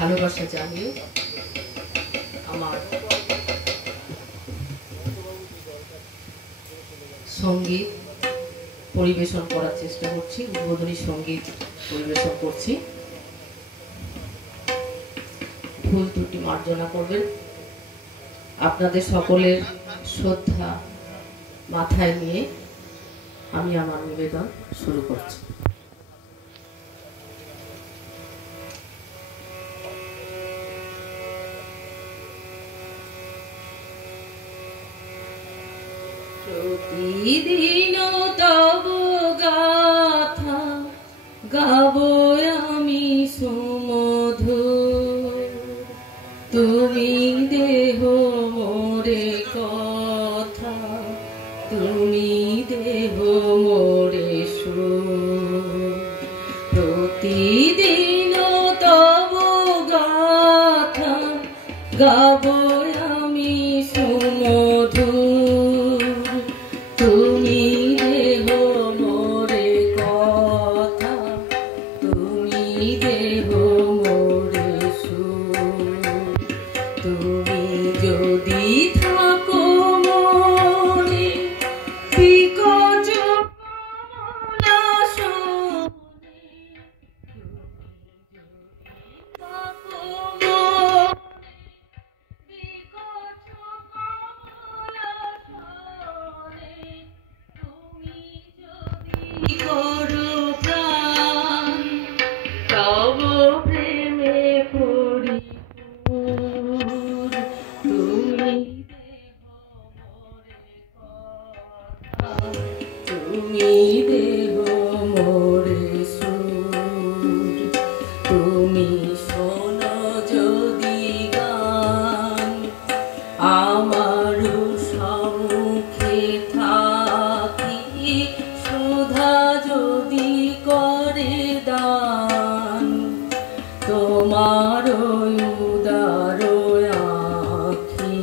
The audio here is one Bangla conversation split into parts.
ভালোবাসা জানিয়ে আমার সঙ্গীত পরিবেশন করার চেষ্টা করছি। উদ্বোধনী সঙ্গীত পরিবেশন করছি। ভুল ত্রুটি মার্জনা করবেন। আপনাদের সকলের শ্রদ্ধা মাথায় নিয়ে আমি আমার নিবেদন শুরু করছি। প্রতিদিন তব গাথা গাবো আমি সুমধুর, তুমি দেহ মোরে কথা, তুমি দেহ মোরে সুর। প্রতিদিন তব গাথা গাবো আমি সুমধুর, তুমি দেহ মোরে কথা, তুমি দেহ মোরে সুর। তুমি যদি থাকো মোরে বিকজ কমলা শোনে, থাকো মোরে বিকজ কমলা শোনে, তুমি যদি করো প্রাণ তব প্রেমে পরিপূর। তুমি দেহ মোরে কথা, তুমি দেহ মোরে সুর। তুমি শোনো যদি গান আমার সম্মুখে থাকি, সুধা যদি করে দান তোমার উদার আঁখি।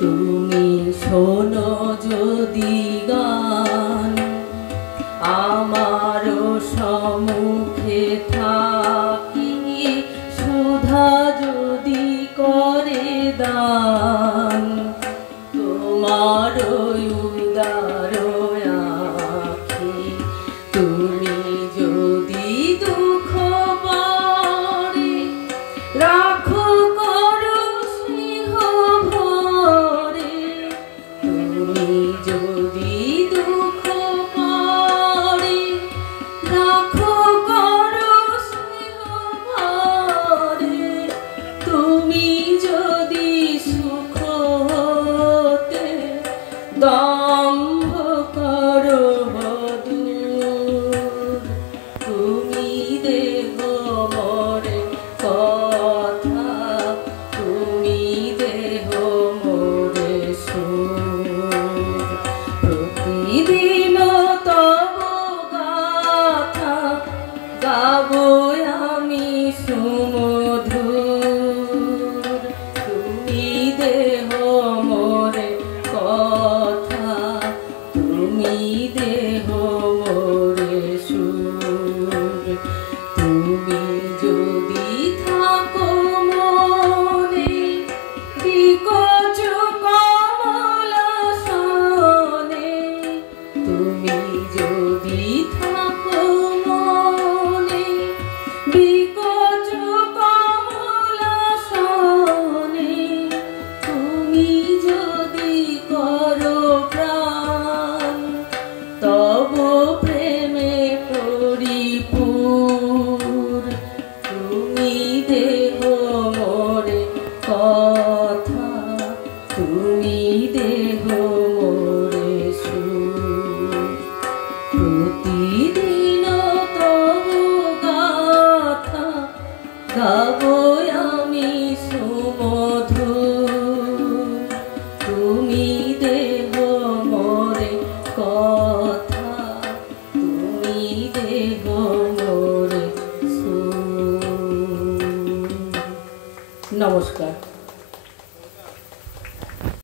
তুমি শোনো যদি গান আমার সম্মুখে থাকি, সুধা যদি করে দান তোমার উদার আঁখি। তুমি যদি দুঃখ পরে রাখো করো স্নেহ ভরে, তুমি যদি দুঃখ পরে রাখো করো স্নেহ ভরে, তুমি যদি সুখ হতে দম্ভ করো দূর, তুমি দেহ মোরে কথা, তুমি দেহ মোরে সুর। প্রতিদিন তব গাথা গাবো আমি সুমধুর, তুমি দেহ মোরে কথা, তুমি দেহ মোরে সুর। তুমি